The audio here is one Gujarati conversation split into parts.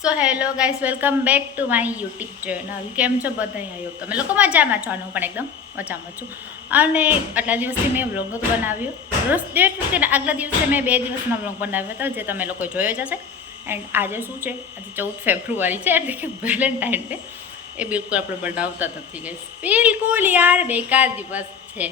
So hello guys, welcome back to my YouTube channel. કેમ છો બધા? આવ્યો તમે લોકો મજામાં છો? હું પણ એકદમ મજામાં છું. અને આટલા દિવસથી મેં વ્લોગ તો બનાવ્યો. રોજ ડેટ આગલા દિવસે મેં 2 દિવસનો વ્લોગ બનાવ્યો હતો, જે તમે લોકો જોયો જ હશે. એન્ડ આજે શું છે? આજે 14 ફેબ્રુઆરી છે, એટલે કે વેલેન્ટાઇન ડે. એ બિલકુલ આપણે બનાવતા નથી ગાઈસ, બિલકુલ યાર બેકાર દિવસ છે.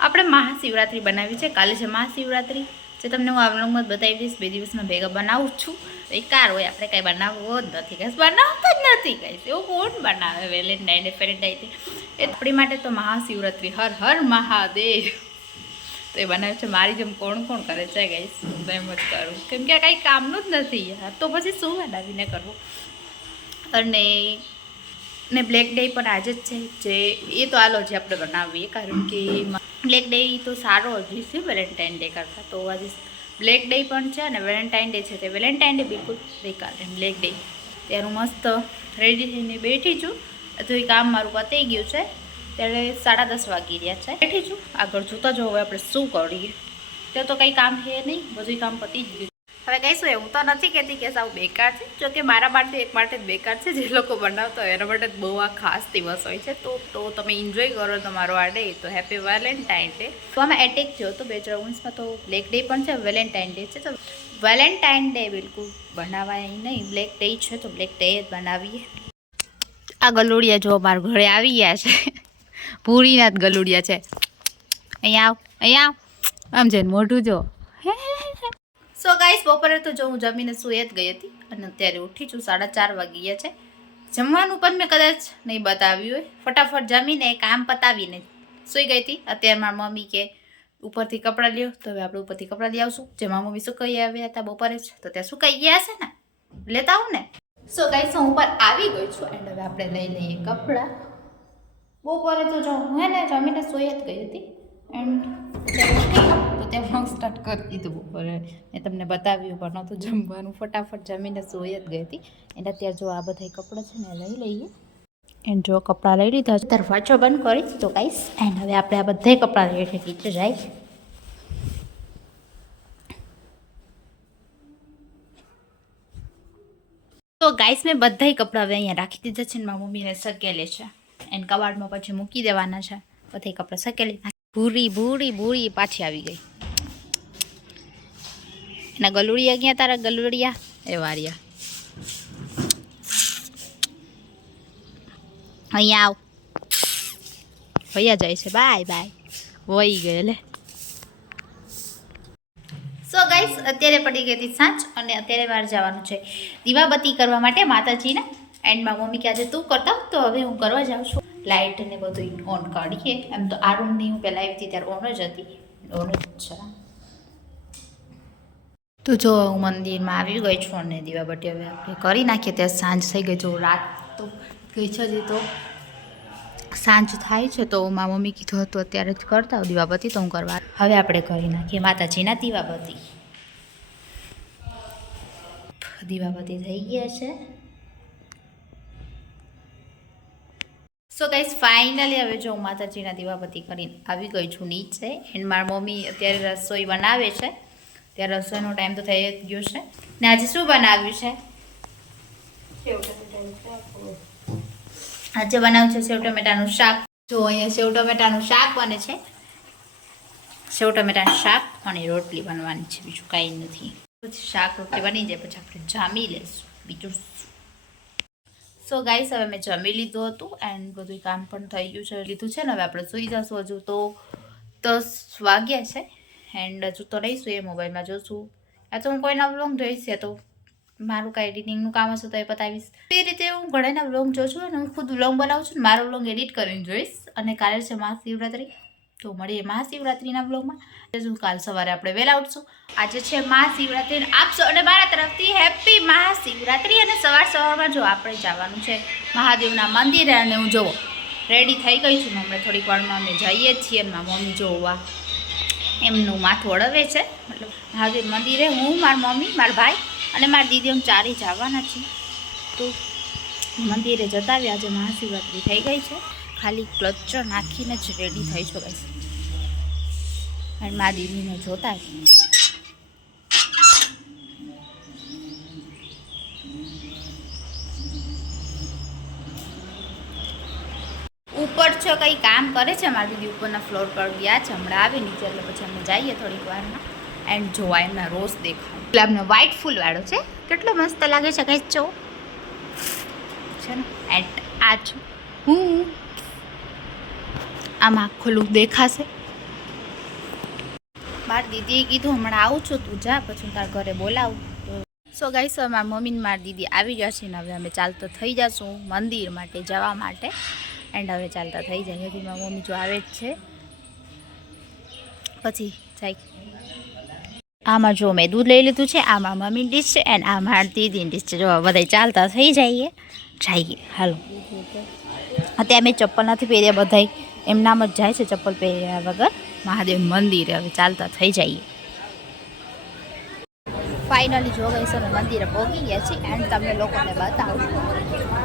આપણે મહાશિવરાત્રિ બનાવી છે. કાલે છે મહાશિવરાત્રિ, જે તમને હું આ વ્લોગમાં બતાવી દઈશ. 2 દિવસમાં ભેગા બનાવું છું. બેકાર હોય, આપણે કંઈ બનાવવો જ નથી ગાઈસ, બનાવતા જ નથી ગાઈસ. એવું કોણ બનાવે વેલેન્ટાઇન ડે ફેલેન્ટાઇન ડે? એ આપણી માટે તો મહાશિવરાત્રિ. હર હર મહાદેવ. તો એ બનાવે છે. મારી જેમ કોણ કોણ કરે છે ગાઈસ? હું એમ જ કરું, કેમ કે કાંઈ કામનું જ નથી યાર, તો પછી શું બનાવીને કરવું. અને ને બ્લેક ડે પણ આજે જ છે, જે એ તો હાલો જે આપણે બનાવીએ, કારણ કે બ્લેક ડે તો સારો હજી છે વેલેન્ટાઇન ડે કરતાં. તો આજે બ્લેક ડે પણ છે અને વેલેન્ટાઇન ડે છે. તે વેલેન્ટાઇન ડે બિલકુલ બેકાર એમ. બ્લેક ડે ત્યારે હું મસ્ત રેડી થઈને બેઠી છું. તો એ કામ મારું પતી ગયું છે. ત્યારે 10:30 વાગી રહ્યા છે. બેઠી છું, આગળ જોતા જો હવે આપણે શું કરીએ. ત્યાં તો કંઈ કામ છે નહીં, બધું કામ પતી જ ગયું. હવે કહીશું એવું તો નથી કહેતી કે સાવ બેકાર છે, જોકે મારા માટે એક માટે જ બેકાર છે. જે લોકો બનાવતા હોય એના માટે જ બહુ આ ખાસ દિવસ હોય છે. તો તમે એન્જોય કરો તમારો આ ડે. તો હેપી વેલેન્ટાઇન ડે. તો આમાં એટેક થયો તો 2019માં, તો બ્લેક ડે પણ છે, વેલેન્ટાઇન ડે છે. તો વેલેન્ટાઇન ડે બિલકુલ બનાવાય નહીં. બ્લેક ડે છે તો બ્લેક ડે જ બનાવીએ. આ ગલુડિયા જો મારા ઘરે આવી ગયા છે. પૂરીના જ ગલુડિયા છે. અહીંયા આવ, અહીંયા આવ, આમ જઈને મોઢું જો. સો ગાઈસ, બપોરે તો જો હું જમીને સૂઈ જ ગઈ હતી અને અત્યારે ઉઠી છું. 4:30 વાગી ગયા છે. જમવાનું પણ મેં કદાચ નહીં બતાવ્યું હોય. ફટાફટ જમીને કામ પતાવીને સૂઈ ગઈ હતી. અત્યારે મારી મમ્મી કે ઉપરથી કપડાં લ્યો, તો હવે આપણે ઉપરથી કપડાં લઈ આવશું. જેમાં મમ્મી સુકાઈ આવ્યા હતા બપોરે જ, તો ત્યાં સુકાઈ ગયા હશે ને, લેતા આવું ને. સો ગાઈસ, હું ઉપર આવી ગઈ છું એન્ડ હવે આપણે લઈ લઈએ કપડાં. બપોરે તો જો હું હે ને જમીને સૂઈ જ ગઈ હતી એન્ડ તો તે વ્લોગ સ્ટાર્ટ કરી દીધું બપોરે. મેં તમને બતાવ્યું પણ નહોતું જમવાનું. ફટાફટ જમીને સૂઈ જ ગઈ હતી. એન્ડ અત્યારે જો આ બધા કપડાં છે ને લઈ લઈએ. એન્ડ જો કપડાં લઈ લીધા, દરવાજો બંધ કરી દીધો ગાઈસ. એન્ડ હવે આપણે આ બધા કપડાં લઈ લઈએ. નીચે જાય તો ગાઈસ, મેં બધા કપડાં હવે અહીંયા રાખી દીધા છે ને મારી મમ્મીને સકેલે છે. એન્ડ કબાટમાં પછી મૂકી દેવાના છે. બધા કપડાં સકેલી. ભૂરી ભૂરી ભૂરી પાછી આવી ગઈ. એના ગલુડિયા ગયા, તારા ગલુડિયા એ વારિયા. અહીંયા આવ, ભૈયા જાય છે. બાય બાય, વહી ગયે લે. સો ગાઈસ, અત્યારે પડી ગઈ હતી સાંજ અને અત્યારે મારે જવાનું છે દીવાબત્તી કરવા માટે માતાજીને. એન્ડ મારી મમ્મી કે આજે તું કરતા, તો હવે હું કરવા જાઉં છું. લાઇટ ને બધું ઓન કાઢીએ. એમ તો આ રૂમની હું પહેલાં આવી હતી ત્યારે ઓન જ હતી, ઓન જ છે. તો જો હું મંદિરમાં આવી ગઈ છું અને દીવાબત્તી હવે આપણે કરી નાખીએ. ત્યાં સાંજ થઈ ગઈ. જો રાત તો ગઈ છે, હજી તો સાંજ થાય છે. તો મારી મમ્મી કીધું હતું અત્યારે જ કરતા દીવાબત્તી, તો હું કરવા. હવે આપણે કરી નાખીએ માતાજીના દીવાબત્તી. દીવાબત્તી થઈ ગયા છે. સો ગાઈસ, ફાઇનલી હવે જો હું માતાજીના દીવાબત્તી કરીને આવી ગઈ છું નીચે. એન્ડ મારી મમ્મી અત્યારે રસોઈ બનાવે છે. ત્યારે રસોઈનો ટાઈમ તો થઈ જ ગયો છે. ને આજે શું બનાવ્યું છે? આજે બનાવ્યું છે સેવ ટમેટાનું શાક. જો અહીંયા સેવ ટમેટાનું શાક બને છે. સેવ ટમેટાનું શાક અને રોટલી બનવાની છે, બીજું કાંઈ નથી. પછી શાક રોટલી બની જાય પછી આપણે જામી લઈશું, બીજું. સો ગાઈસ, હવે મેં જમી લીધું હતું એન્ડ બધું કામ પણ થઈ ગયું છે. લીધું છે ને હવે આપણે સૂઈ જશું. હજુ તો 10 વાગ્યા છે એન્ડ હજુ તો રહીશું એ મોબાઈલમાં જોશું. આ તો હું કોઈના વ્લોગ જોઈશ, તો મારું કાંઈ એડિટિંગનું કામ હશે તો એ પતાવીશ. એ રીતે હું ઘણાના વ્લોગ જોઉં છું અને હું ખુદ વ્લોગ બનાવું છું. મારો વ્લોગ એડિટ કરીને જોઈશ. અને કાલે છે મહાશિવરાત્રિ, તો મળીએ મહાશિવરાત્રિના વ્લોગમાં. કાલ સવારે આપણે વહેલા ઉઠશું. આજે છે મહાશિવરાત્રિ, આપશો અને મારા તરફથી હેપી મહાશિવરાત્રિ. અને સવારમાં જો આપણે જવાનું છે મહાદેવના મંદિરે. અને હું જોવો રેડી થઈ ગઈ છું. હમણાં થોડીક વારમાં અમે જઈએ જ છીએ. મારી મમ્મી જોવા એમનું માથું અડવે છે, મતલબ મહાદેવ મંદિરે. હું, મારી મમ્મી, મારા ભાઈ અને મારી દીદી એમ ચારે જવાના છીએ. તો મંદિરે જતા આવ્યા. આજે મહાશિવરાત્રિ થઈ ગઈ છે. ખાલી ક્લચર નાખીને જ રેડી થઈ છો ગાઈસ. અને મારી દીદીને જોતા જ છે કંઈ કામ કરે છે મારી દીદી ઉપરના ફ્લોર પર ગયા છે હમણાં આવે નીચે એટલે પછી અમે જઈએ થોડીક વારમાં એન્ડ જોવા એમના રોઝ દેખાય એટલે અમને વ્હાઇટ ફૂલવાળો છે કેટલો મસ્ત લાગે છે કંઈ જો છે ને એન્ડ આ છું હું આમાં આખું લુક દેખાશે મારી દીદીએ કીધું હમણાં આવું છું તું જા પછી હું તારા ઘરે બોલાવું સો ગાઈસ મારી મમ્મીને મારી દીદી આવી ગયા છે ને હવે અમે ચાલતા થઈ જશું મંદિર માટે જવા માટે એન્ડ હવે ચાલતા થઈ જાય હજી મારી મમ્મી જો આવે જ છે પછી જાય આમાં જો મેં દૂધ લઈ લીધું છે આમાં મમ્મીની ડીશ છે એન્ડ આ મારી દીદીની ડીશ છે જો બધા ચાલતા થઈ જઈએ હાલો અત્યારે મેં ચપ્પલ નથી પહેર્યા બધા એમ નામ જ જાય છે ચપ્પલ પહેર્યા વગર મહાદેવ મંદિરે હવે ચાલતા થઈ જઈએ ફાઇનલી જો ગઈ અમે મંદિરે પહોંચી ગયા છીએ એન્ડ તમને લોકોને બતાવું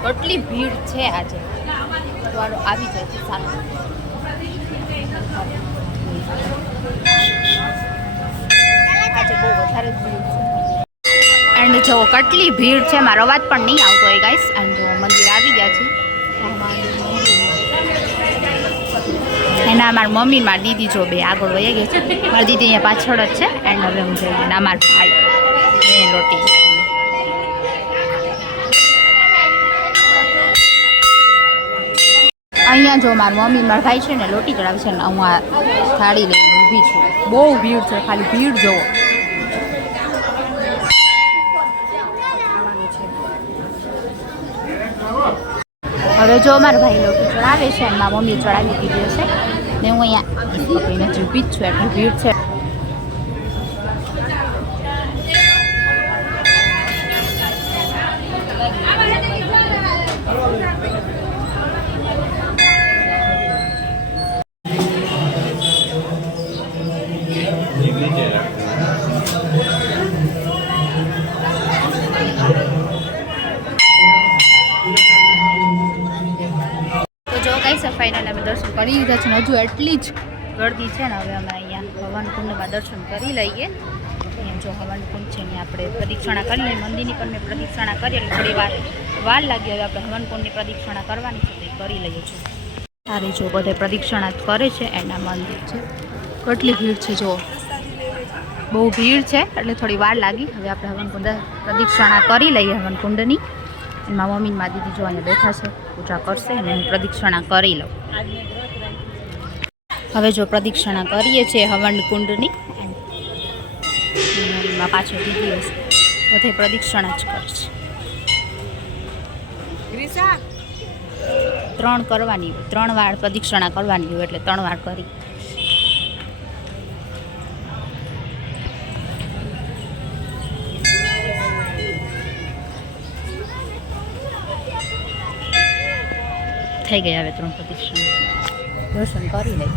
કેટલી ભીડ છે આજે વાળો આવી જાય છે સારું આજે બહુ વધારે ભીડ છે એન્ડ જો કેટલી ભીડ છે મારો અવાજ પણ નહીં આવતો હોય ગાઈસ એન્ડ જો મંદિર આવી ગયા છે એના મારી મમ્મી મારી દીદી જો બે આગળ વહી ગઈ છે મારી દીદી અહીંયા પાછળ જ છે એન્ડ હવે હું જઈએ ના મારા ભાઈ એ લોટી અહીંયા જો મારી મમ્મી મારા ભાઈ છે ને લોટી ચડાવે છે ને હું આ થાળી લઈને ઊભી છું બહુ ભીડ છે ખાલી ભીડ જોવો હવે જો મારા ભાઈ લોટી ચડાવે છે અને મારા મમ્મીએ ચડાવી દીધી હશે ને હું અહીંયા પકડીને ઊભી જ છું એટલી ભીડ છે ફાઇનલ અમે દર્શન કરી લીધા છે હજુ એટલી જ ગળદી છે ને હવે અમે અહીંયા હવન કુંડમાં દર્શન કરી લઈએ અહીંયા જો હવન કુંડ છે ને આપણે પ્રદક્ષિણા કરી લઈએ મંદિરની પણ મેં પ્રદક્ષિણા કરી એટલે થોડી વાર લાગી હવે આપણે હવન કુંડની પ્રદક્ષિણા કરવાની છે તે કરી લઈએ છીએ સારી જો બધે પ્રદક્ષિણા કરે છે એના મંદિર છે કેટલી ભીડ છે જો બહુ ભીડ છે એટલે થોડી વાર લાગી હવે આપણે હવન કુંડ પ્રદક્ષિણા કરી લઈએ હવન કુંડની એમાં મમ્મી મારી દીદી જો અહીંયા બેઠા છે પૂજા કરશે અને હું પ્રદક્ષિણા કરી લઉં હવે જો પ્રદક્ષિણા કરીએ છીએ હવન કુંડની એમાં પાછળ દીદી હશે બધે પ્રદક્ષિણા જ કરશે 3 કરવાની હોય 3 વાર પ્રદક્ષિણા કરવાની હોય એટલે 3 વાર કરી થઈ ગયા હવે 3 પ્રદક્ષિણા દર્શન કરી લઈ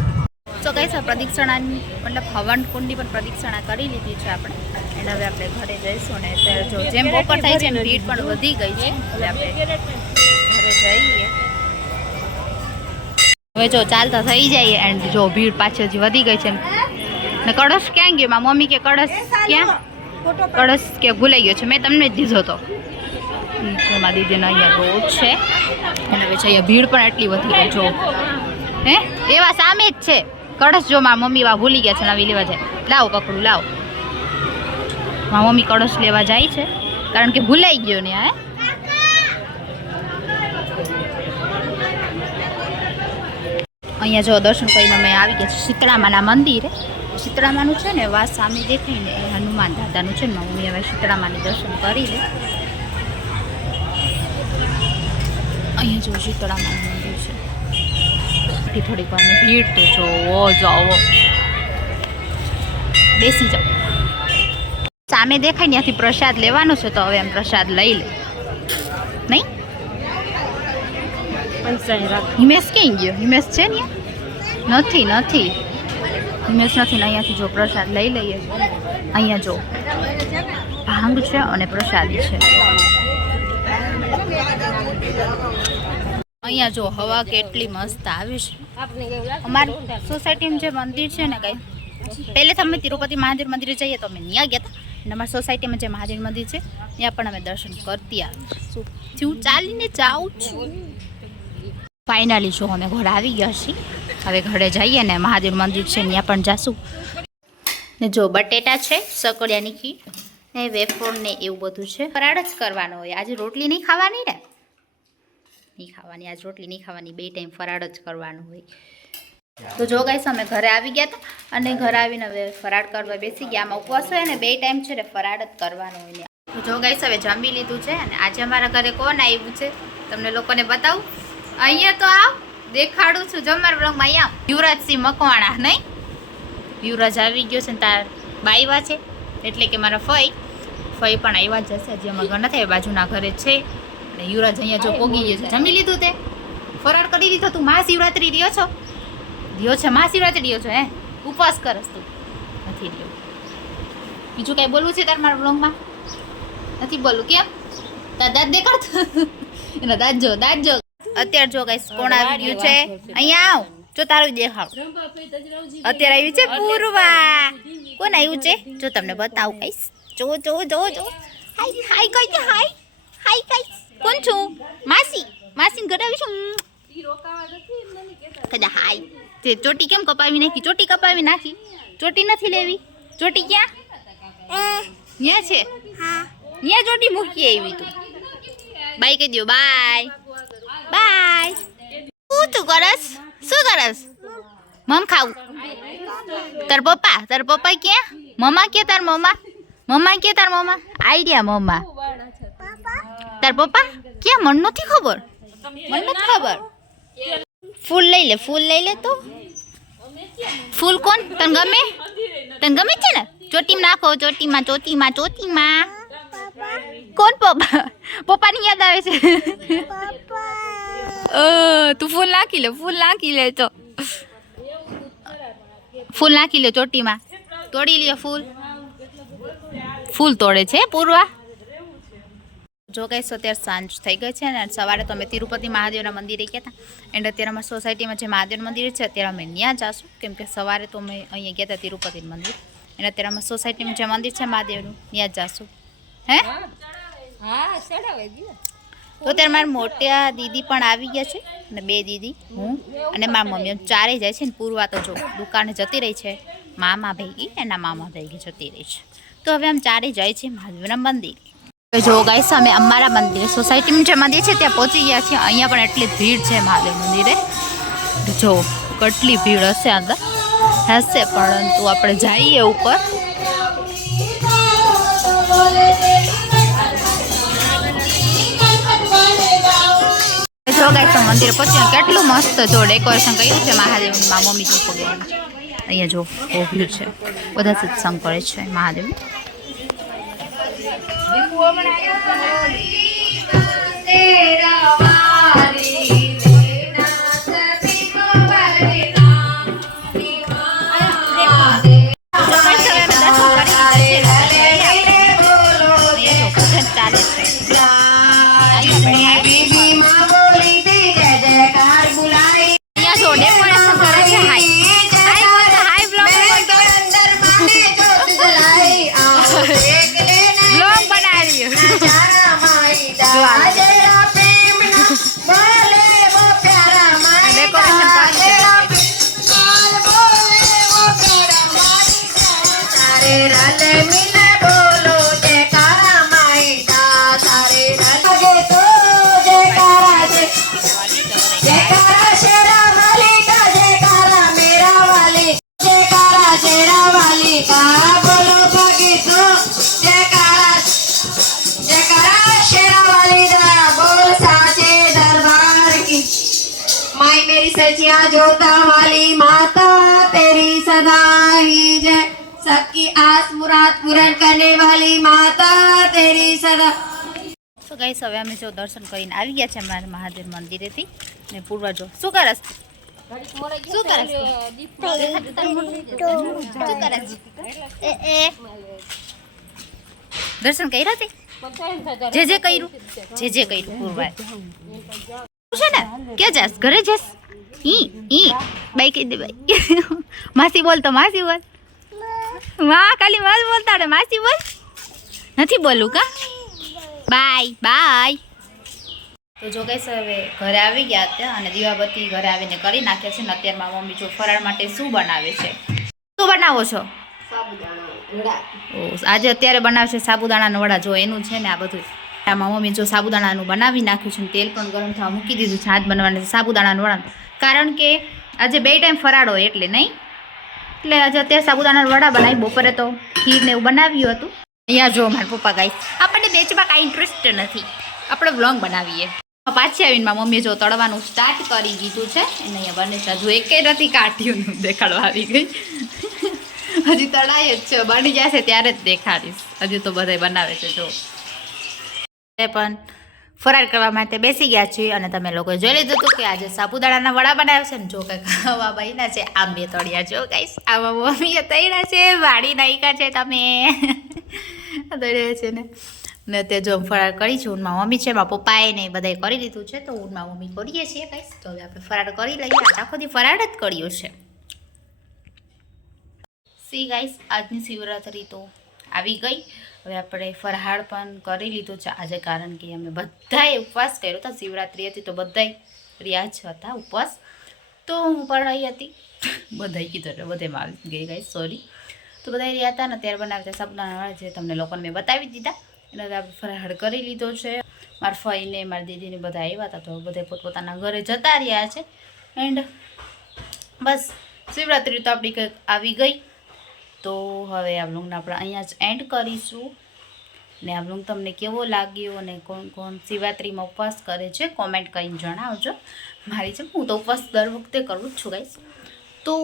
તો કઈ છે પ્રદક્ષિણાની મતલબ હવન કુંડની પણ પ્રદક્ષિણા કરી લીધી છે આપણે અને હવે આપણે ઘરે જઈશું ને ત્યારે જો જેમ બપોર થાય છે એમ ભીડ પણ વધી ગઈ છે એટલે આપણે ઘરે જઈએ હવે જો ચાલતા થઈ જઈએ એન્ડ જો ભીડ પાછળથી વધી ગઈ છે ને કળશ ક્યાં ગયો મારી મમ્મી કે કળશ ક્યાં કળશ કે ભૂલાઈ ગયો છે મેં તમને જ દીધો હતો મારા દીદીને અહીંયા રોજ છે અને હવે છે અહીંયા ભીડ પણ એટલી વધી ગઈ જો હે એવા સામે જ છે કળશ જો મારા મમ્મી વા ભૂલી ગયા છે નવી લેવા જાય લાવો પકડું લાવો મારા મમ્મી કળશ લેવા જાય છે કારણ કે ભૂલાઈ ગયો ને હે અહીંયા જો દર્શન કરીને અમે આવી ગયા છે શીતળામાના મંદિરે શીતળામાનું છે ને વાત સામે દેખાય ને એ હનુમાન દાદાનું છે ને મારી મમ્મી હવે શીતળામાની દર્શન કરી લે અહીંયા જો શીતળામાનું મંદિર છે થોડીક વાર ભીડ તો જોવો જાઓ બેસી જાઓ સામે દેખાય ને ત્યાંથી પ્રસાદ લેવાનો છે તો હવે એમ પ્રસાદ લઈ લે નહીં હિમેશ ક્યાં ગયો હિમેશ છે ને નથી હિમેશ નથી ને અહીંયાથી જો પ્રસાદ લઈ લઈએ અહીંયા જો ભાંગ છે અને પ્રસાદ છે અહીંયા જો હવા કેટલી મસ્ત આવે છે અમારી સોસાયટીમાં જે મંદિર છે ને કઈ પહેલે તો અમે તિરુપતિ મહાદેવ મંદિરે જઈએ તો અમે ત્યાં ગયા હતા અને અમારી સોસાયટીમાં જે મહાદેવ મંદિર છે ત્યાં પણ અમે દર્શન કરતી આવી છું ચાલીને જાઉં છું ફાઇનલી જો અમે ઘરે આવી ગયા છીએ. હવે ઘરે જઈએ ને મહાદેવ મંદિર છે ત્યાં પણ જાશું. ને જો બટેટા છે, સકોડિયાની ખીર ને વેફર ને એવું બધું છે. ફરાળ જ કરવાનો હોય. આજે રોટલી નહીં ખાવાની ને, નહીં ખાવાની આજ રોટલી નહીં ખાવાની, 2 ટાઈમ ફરાળ જ કરવાનું હોય. તો જો ગાઈસ અમે ઘરે આવી ગયા હતા અને ઘરે આવીને હવે ફરાળ કરવા બેસી ગયા. આમાં ઉપવાસ હોય ને 2 ટાઈમ છે ને ફરાળ જ કરવાનો હોય ને. તો જો ગાઈસ હવે જમી લીધું છે અને આજે અમારા ઘરે કોણ આવ્યું છે તમને લોકોને બતાવું. અહીંયા તો આવ દેખાડું છું. જમવાર બ્લોગમાં અહીંયા યુવરાજસિંહ મકવાણા નહીં, યુવરાજ આવી ગયો છે ને તાર બાઈવા છે એટલે કે મારા ફઈ પણ આવ્યા જ હશે. હજી અમારા ઘર નથી, બાજુના ઘરે છે. અને યુવરાજ અહીંયા જો પોગી ગયો છે. જમી લીધું તે ફરાળ કરી લીધો. તું મહાશિવરાત્રી રહ્યો છો? રહ્યો છે મહાશિવરાત્રી રહ્યો છો? હે ઉપવાસ કરસ તું? નથી રહ્યો. બીજું કાંઈ બોલવું છે તાર મારા બ્લોગમાં? નથી બોલવું. કેમ? તાર દાંત દેખાડતો? એના દાંત જો, દાંત જો. અત્યારે જો ગાઈસ કોણ આવી ગયું છે? અહીંયા આવ જો તારું દેખાવ. અત્યારે આવ્યું છે પૂર્વા. કોણ આવ્યું છે જો તમને બતાવું ગાઈસ. જો જો જો જો. હાય હાય કહી દે. હાય હાય ગાઈસ. કોણ છું? માસી. માસીને ઘરે આવી છું. કદા હાય. તે ચોટી કેમ કપાવી નાખી? ચોટી કપાવી નાખી. ચોટી નથી લેવી. ચોટી ક્યાં? ત્યાં છે. હા ત્યાં ચોટી મૂકી આવી તું. બાય કહી દો. Bye bye. તું કરસ? શું કરસ? મમ ખાવું. તાર પપ્પા ક્યાં? મમ્મા કે તાર મમ્મા કે તાર મમ્મા? આઈડિયા મમ્મા. તાર પપ્પા ક્યાં? મને નથી ખબર. મને નથી ખબર. ફૂલ લઈ લે તો. ફૂલ કોણ? તને ગમે? તને ગમે છે ને? ચોટીમાં નાખો. ચોટીમાં. કોણ પપ્પા? પપ્પાની યાદ આવે છે. તું ફૂલ નાખી લે તો. ફૂલ નાખી લે ચોટીમાં. તોડી લે ફૂલ તોડે છે પૂર્વા. જો ગાઈસ અત્યારે સાંજ થઈ ગઈ છે ને સવારે તો અમે તિરુપતિ મહાદેવના મંદિરે ગયા હતા. એન્ડ અત્યારે અમારા સોસાયટીમાં જે મહાદેવ મંદિર છે અત્યારે અમે ત્યાં જઈશું. કેમ કે સવારે તો અમે અહીંયા ગયા હતા તિરુપતિ મંદિર. અને અત્યારે અમારા સોસાયટીમાં જે મંદિર છે મહાદેવનું ત્યાં જ જઈશું. હે તો અત્યારે મારા મોટા દીદી પણ આવી ગયા છે અને 2 દીદી, હું અને મારા મમ્મી, 4 જાય છે ને. પૂર્વા તો જો દુકાને જતી રહી છે મામા ભેગી, એના મામા ભેગી જતી રહી છે. તો હવે આમ 4 જાય છે મહાદેવના મંદિરે. જો ગાઈસ અમે અમારા મંદિરે સોસાયટીમાં જે મંદિર છે ત્યાં પહોંચી ગયા છીએ. અહીંયા પણ એટલી ભીડ છે મહાદેવ મંદિરે. જો કેટલી ભીડ હશે અંદર હશે, પરંતુ આપણે જઈએ ઉપર. જો ગાઈસ મંદિરે પહોંચીને કેટલું મસ્ત જો ડેકોરેશન કર્યું છે મહાદેવની. મા મમ્મી જો અહીંયા જો બહુ ભીડ છે. બધા સત્સંગ કરે છે મહાદેવ. सचिया जोता वाली माता तेरी सदा ही जय. सबकी आस मुराद पूर्ण करने वाली माता तेरी सदा. તો ગાઈસ હવે અમે જો દર્શન કરીને આવી ગયા છે અમારા મહાદેવ મંદિરેથી. ને પૂર્વા જો શું કરસ? દર્શન કર્યા તે? જે કર્યું પૂર્વા છે ને. ક્યાં જાસ? ઘરે જાસ? બાઈ કહી દે બાઈ. માસી બોલ તો માસી બોલ. વાહ ખાલી માસી બોલતા રે. માસી બોલ. નથી બોલું કા? Bye bye. તો જો કઈશ હવે ઘરે આવી ગયા હતા અને દીવાબત્તી ઘરે આવીને કરી નાખે છે ને અત્યારમાં મમ્મી જો ફરાળ માટે શું બનાવે છે. શું બનાવો છો? આજે અત્યારે બનાવશે સાબુદાણાના વડા. જો એનું છે ને આ બધું આમાં મમ્મી જો સાબુદાણાનું બનાવી નાખ્યું છે ને તેલ પણ ગરમ થવા મૂકી દીધું છે. હાથ બનાવવાના છે સાબુદાણાનું વડા, કારણ કે આજે 2 ટાઈમ ફરાળ હોય એટલે નહીં, એટલે આજે અત્યારે સાબુદાણાના વડા બનાવી. બપોરે તો ખીર ને એવું બનાવ્યું હતું. અહીંયા જો મારા પપ્પા ગાય આપણને બેચમાં કાંઈ ઇન્ટરેસ્ટ નથી, આપણે વ્લોગ બનાવીએ. પાછી આવીને મારા મમ્મીએ જો તળવાનું સ્ટાર્ટ કરી દીધું છે એને અહીંયા બને છે. હજુ એકે નથી કાઢ્યું દેખાડવા આવી ગઈ. હજી તળાય જ છે, બની જશે ત્યારે જ દેખાડીશ. હજી તો બધા બનાવે છે. જો એ પણ ફરાળ કરવા માટે બેસી ગયા છીએ અને તમે લોકો જોઈ લીધું હતું કે આજે સાબુદાણાના વડા બનાવ્યા છે ને જો કંઈક ખાવા બન્યા છે. આમ બે તળિયા જો ગાઈસ, આમાં મમ્મીએ તળ્યા છે, વાડી નાખ્યા છે તમે તળ્યા છે ને તે જો ફરાળ કરી છે. ઊનમાં મમ્મી છે, મારા પપ્પાએ ને બધાએ કરી લીધું છે, તો ઊનમાં મમ્મી કરીએ છીએ ગાઈસ. તો હવે આપણે ફરાળ કરી લઈએ. આખો દી ફરાળ જ કર્યો છે. સી ગાઈસ, આજની શિવરાત્રી તો આવી ગઈ. હવે આપણે ફરહાળ પણ કરી લીધું છે આજે, કારણ કે અમે બધાએ ઉપવાસ કર્યો હતો. શિવરાત્રી હતી તો બધાય રહ્યા જ હતા ઉપવાસ, તો હું પણ રહી હતી. બધાય કીધું એટલે બધેમાં આવી ગઈ ગાઈસ, સોરી. તો બધા રહ્યા હતા ને ત્યારે બનાવતા સાબુદાણા જે તમને લોકોને મેં બતાવી દીધા. એટલે હવે આપણે ફરહાળ કરી લીધો છે. મારા ફઈને મારી દીદીને બધા આવ્યા હતા, તો બધા પોતપોતાના ઘરે જતા રહ્યા છે. એન્ડ બસ શિવરાત્રી તો આપણી કંઈક આવી ગઈ. તો હવે આ વ્લોગને આપણે અહીંયા જ એન્ડ કરીશું. ને આ વ્લોગ તમને કેવો લાગ્યો અને કોણ કોણ શિવરાત્રીમાં ઉપવાસ કરે છે કોમેન્ટ કરીને જણાવજો. મારી છે હું તો ઉપવાસ દર વખતે કરું જ છું ગાઈસ. તો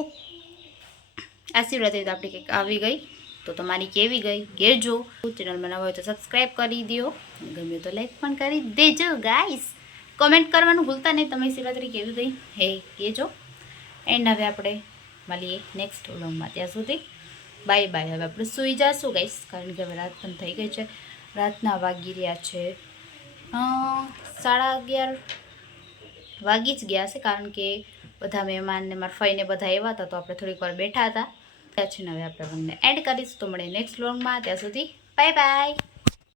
આ શિવરાત્રી તો આપણી કંઈક આવી ગઈ. તો તમારી કેવી ગઈ કહેજો. ચેનલમાં નવા હોય તો સબસ્ક્રાઈબ કરી દો, ગમે તો લાઈક પણ કરી દેજો ગાઈસ. કોમેન્ટ કરવાનું ભૂલતા નહીં તમે શિવરાત્રી કેવી ગઈ હે કહેજો. એન્ડ હવે આપણે મળીએ નેક્સ્ટ વ્લોગમાં. ત્યાં સુધી બાય બાય. હવે આપણે સૂઈ જઈશું ગાઈસ, કારણ કે હવે રાત પણ થઈ ગઈ છે. રાતના વાગી રહ્યા છે 11:30 વાગી જ ગયા છે, કારણ કે બધા મહેમાન ને મારા ફઈને બધા આવ્યા હતા, તો આપણે થોડીક વાર બેઠા હતા. ત્યાં છે ને હવે આપણે તમને એડ કરીશું. તો મળીએ નેક્સ્ટ વ્લોગમાં. ત્યાં સુધી બાય બાય.